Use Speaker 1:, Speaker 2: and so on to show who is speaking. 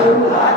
Speaker 1: Allah